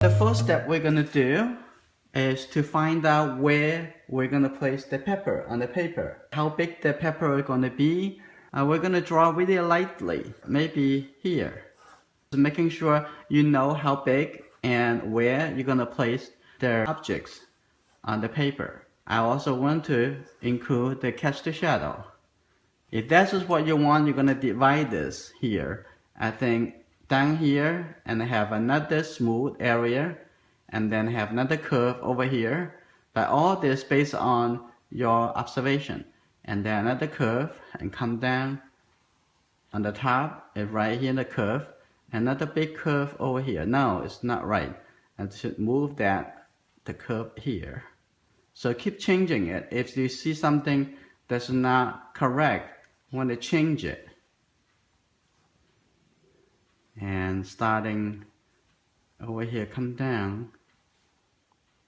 The first step we're going to do is to find out where we're going to place the pepper on the paper. How big the pepper is going to be. We're going to draw really lightly, maybe here. Making sure you know how big and where you're going to place the objects on the paper. I also want to include the catch the shadow. If that's just what you want, you're going to divide this here. I think down here and have another smooth area and then have another curve over here. But all this based on your observation. And then another curve and come down on the top and right here in the curve. Another big curve over here. No, it's not right. I should move the curve here. So keep changing it. If you see something that's not correct, you want to change it. And starting over here, come down.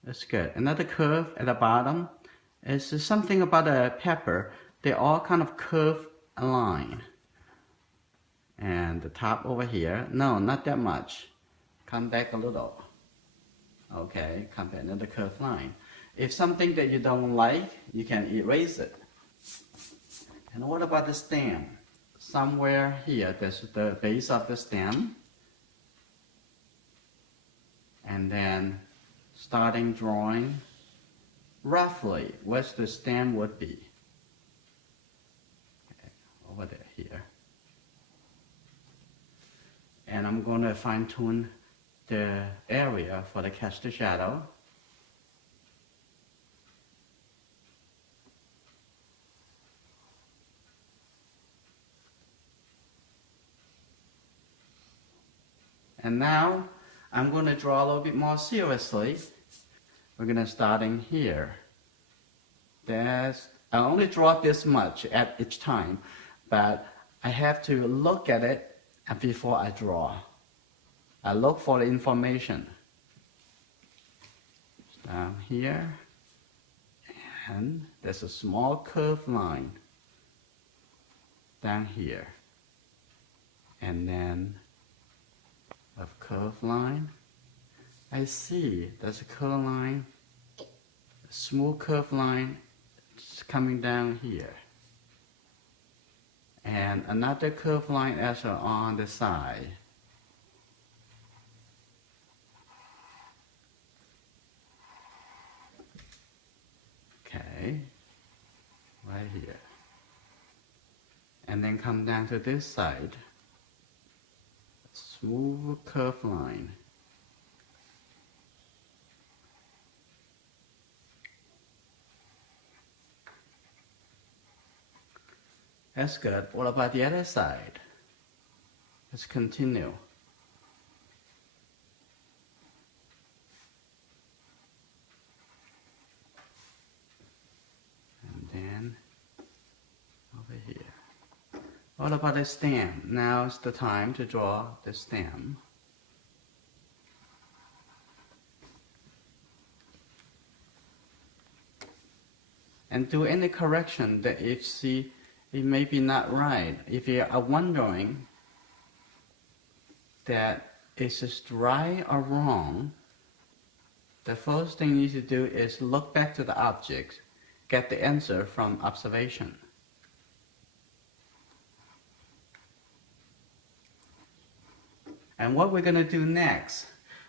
That's good. Another curve at the bottom is something about a pepper. They all kind of curve a line. And the top over here, no, not that much. Come back a little. Okay, come back another curved line. If something that you don't like, you can erase it. And what about the stem? Somewhere here, there's the base of the stem. And then starting drawing roughly where the stem would be. Okay, over there, here. And I'm going to fine tune the area for the catch the shadow. And now I'm going to draw a little bit more seriously. We're going to start in here. I only draw this much at each time, but I have to look at it before I draw. I look for the information. Down here, and there's a small curved line down here, and then a curved line. I see there's a curved line, a smooth curved line coming down here, and another curved line also on the side. Okay, right here. And then come down to this side. Smooth curved line. That's good. What about the other side? Let's continue. And then over here. What about the stem? Now is the time to draw the stem. And do any correction that if see it may be not right. If you are wondering that is this right or wrong, the first thing you need to do is look back to the object, get the answer from observation. And what we're going to do next,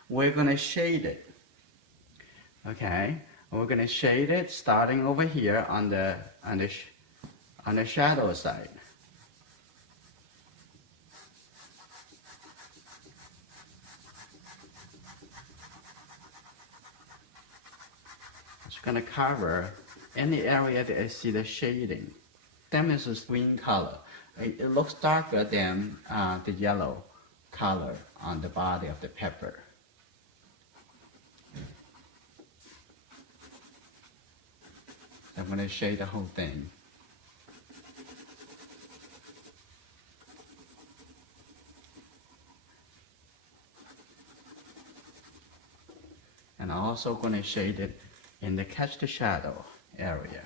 we're going to shade it. Okay, we're going to shade it starting over here on the shadow side. It's going to cover any area that I see the shading. Stem is a green color. It looks darker than the yellow color on the body of the pepper. I'm going to shade the whole thing. And I'm also going to shade it in the catch the shadow area.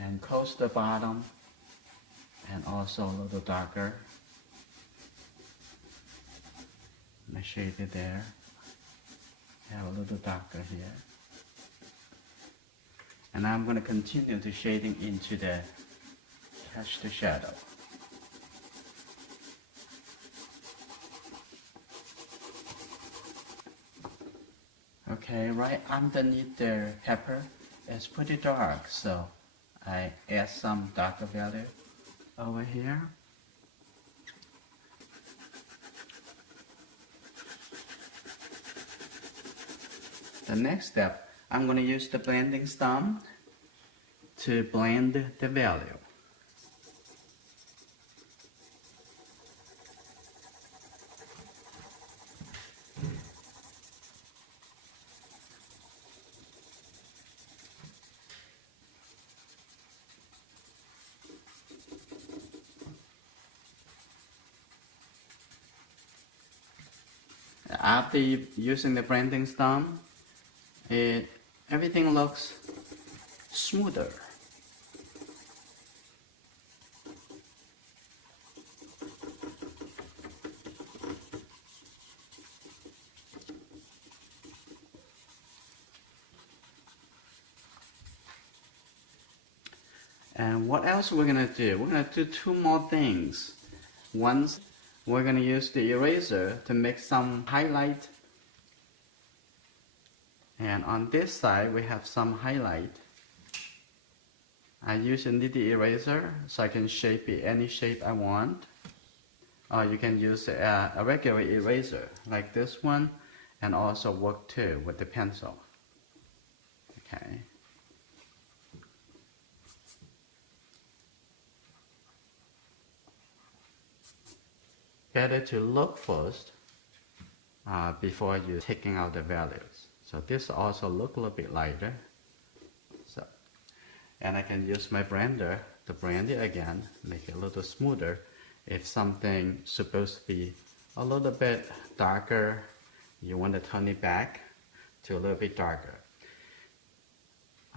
And close the bottom and also a little darker. I shade it there. Have a little darker here. And I'm going to continue to shading into the catch the shadow. Okay, right underneath the pepper it's pretty dark, so I add some darker value over here. The next step, I'm going to use the blending stump to blend the value. After using the blending stump, everything looks smoother. And what else we're gonna do? We're gonna do two more things. Once we're gonna use the eraser to make some highlight. And on this side we have some highlight. I use a nitty eraser so I can shape it any shape I want. Or you can use a regular eraser like this one, and also work too with the pencil. Okay. Better to look first before you taking out the values. So this also look a little bit lighter. So, and I can use my blender to blend it again, make it a little smoother. If something supposed to be a little bit darker, you want to turn it back to a little bit darker.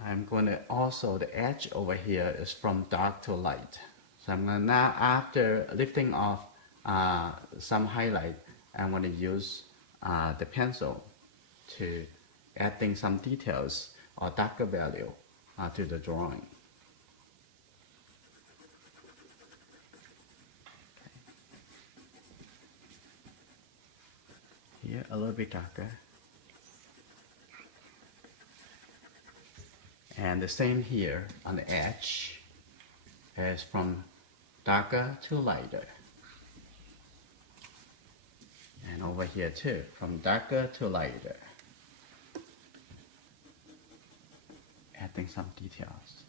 I'm going to also, the edge over here is from dark to light. So I'm going to now, after lifting off some highlight, I'm going to use the pencil to adding some details or darker value to the drawing. Here a little bit darker. And the same here on the edge is from darker to lighter. And over here too, from darker to lighter. Adding some details.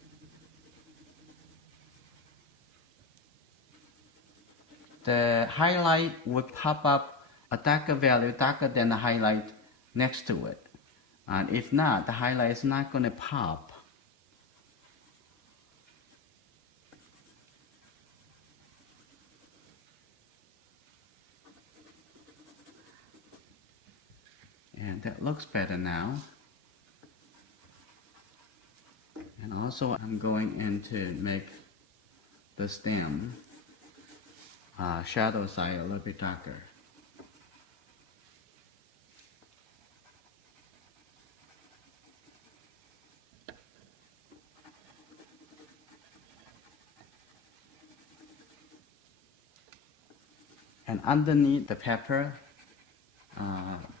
The highlight would pop up a darker value, darker than the highlight next to it. And if not, the highlight is not going to pop. And that looks better now. And also I'm going in to make the stem shadow side a little bit darker. And underneath the pepper,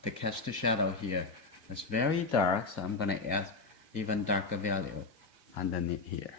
the cast shadow here is very dark, so I'm going to add even darker value underneath here.